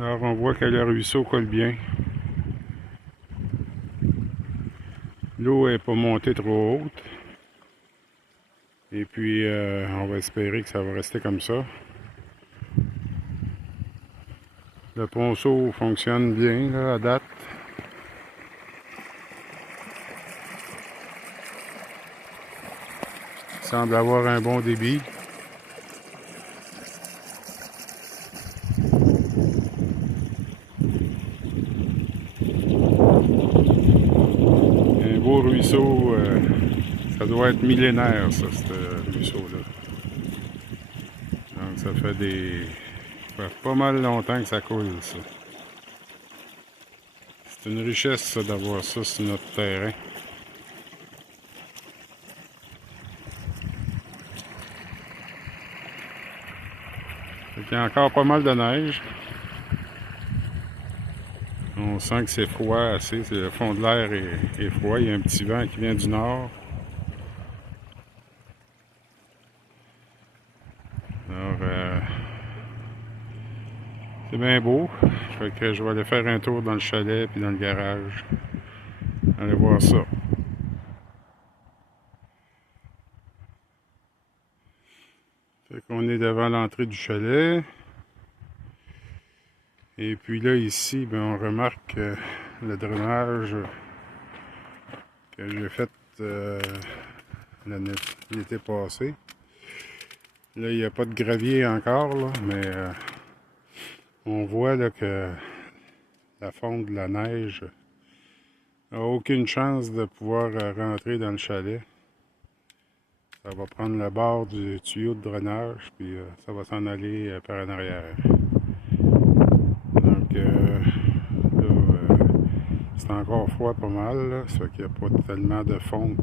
Alors on voit que le ruisseau colle bien. L'eau n'est pas montée trop haute. Et puis on va espérer que ça va rester comme ça. Le ponceau fonctionne bien là, à date. Il semble avoir un bon débit. Un beau ruisseau, ça doit être millénaire ça, ce ruisseau-là. Donc ça fait pas mal longtemps que ça coule ça. C'est une richesse ça, d'avoir ça sur notre terrain. Il y a encore pas mal de neige. On sent que c'est froid assez, le fond de l'air est froid. Il y a un petit vent qui vient du nord. Alors, c'est bien beau. Fait que je vais aller faire un tour dans le chalet puis dans le garage. Aller voir ça. Fait qu'on est devant l'entrée du chalet. Et puis là, ici, ben, on remarque le drainage que j'ai fait l'été passé. Là, il n'y a pas de gravier encore, là, mais on voit là, que la fonte de la neige n'a aucune chance de pouvoir rentrer dans le chalet. Ça va prendre le bord du tuyau de drainage, puis ça va s'en aller par en arrière. Donc, c'est encore froid pas mal, là, ça fait qu'il n'y a pas tellement de fonte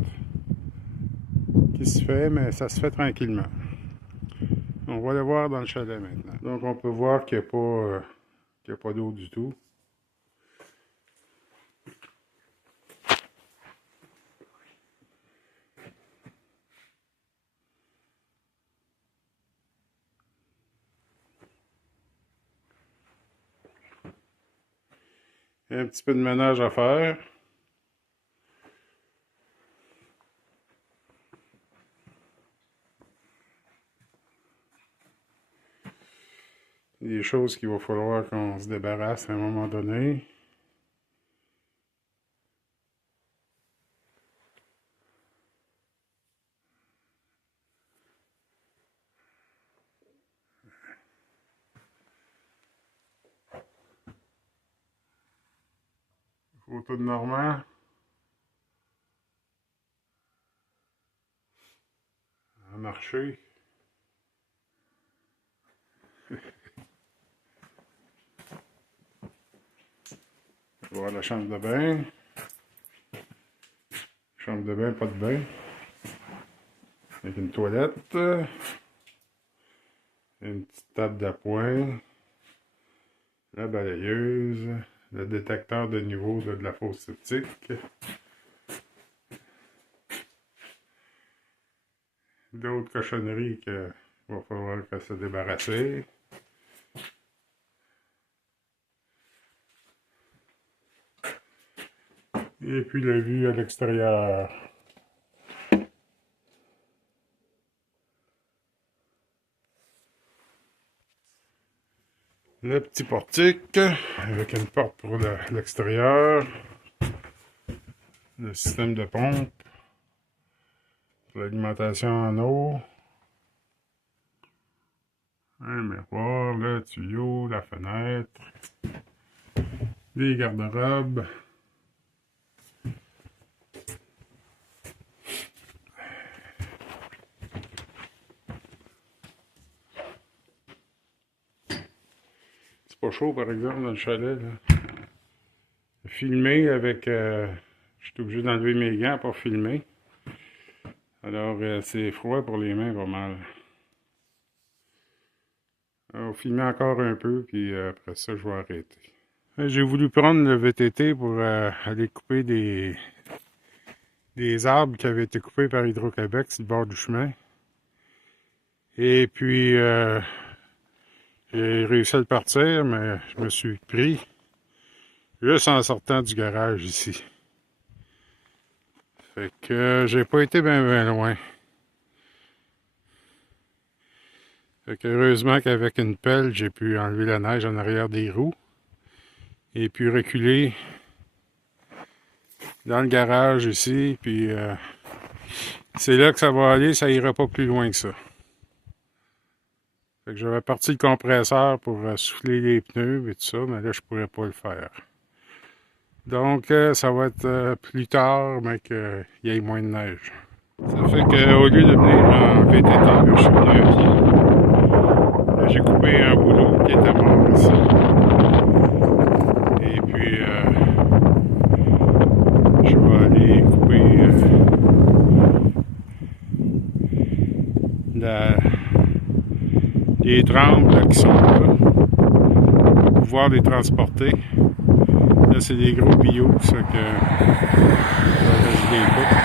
qui se fait, mais ça se fait tranquillement. On va le voir dans le chalet maintenant. Donc, on peut voir qu'il n'y a pas d'eau du tout. Il y a un petit peu de ménage à faire. Des choses qu'il va falloir qu'on se débarrasse à un moment donné. Photo de Normand. A marché. Voir la chambre de bain. Chambre de bain, pas de bain. Avec une toilette. Une petite table d'appoint. La balayeuse. Le détecteur de niveau de la fosse septique. D'autres cochonneries qu'il va falloir se débarrasser. Et puis la vue à l'extérieur. Le petit portique avec une porte pour l'extérieur. Le système de pompe. L'alimentation en eau. Un miroir, le tuyau, la fenêtre. Les garde-robes. C'est pas chaud par exemple dans le chalet là. Filmer avec... je suis obligé d'enlever mes gants pour filmer. Alors c'est froid pour les mains pas mal. Alors filmer encore un peu puis après ça je vais arrêter. J'ai voulu prendre le VTT pour aller couper des arbres qui avaient été coupés par Hydro-Québec sur le bord du chemin. Et puis J'ai réussi à le partir, mais je me suis pris juste en sortant du garage ici. Fait que j'ai pas été bien loin. Fait que heureusement qu'avec une pelle, j'ai pu enlever la neige en arrière des roues et puis reculer dans le garage ici, puis c'est là que ça va aller, ça ira pas plus loin que ça. Fait que j'avais parti le compresseur pour souffler les pneus et tout ça, mais là je pourrais pas le faire. Donc ça va être plus tard, mais qu'il y ait moins de neige. Ça fait qu'au lieu de venir en VTT, je suis venu à pied. J'ai coupé un boulot qui était mort ici. Et puis je vais aller couper les trembles là, qui sont là pour pouvoir les transporter. Là, c'est des gros bio, ça que je les coupe.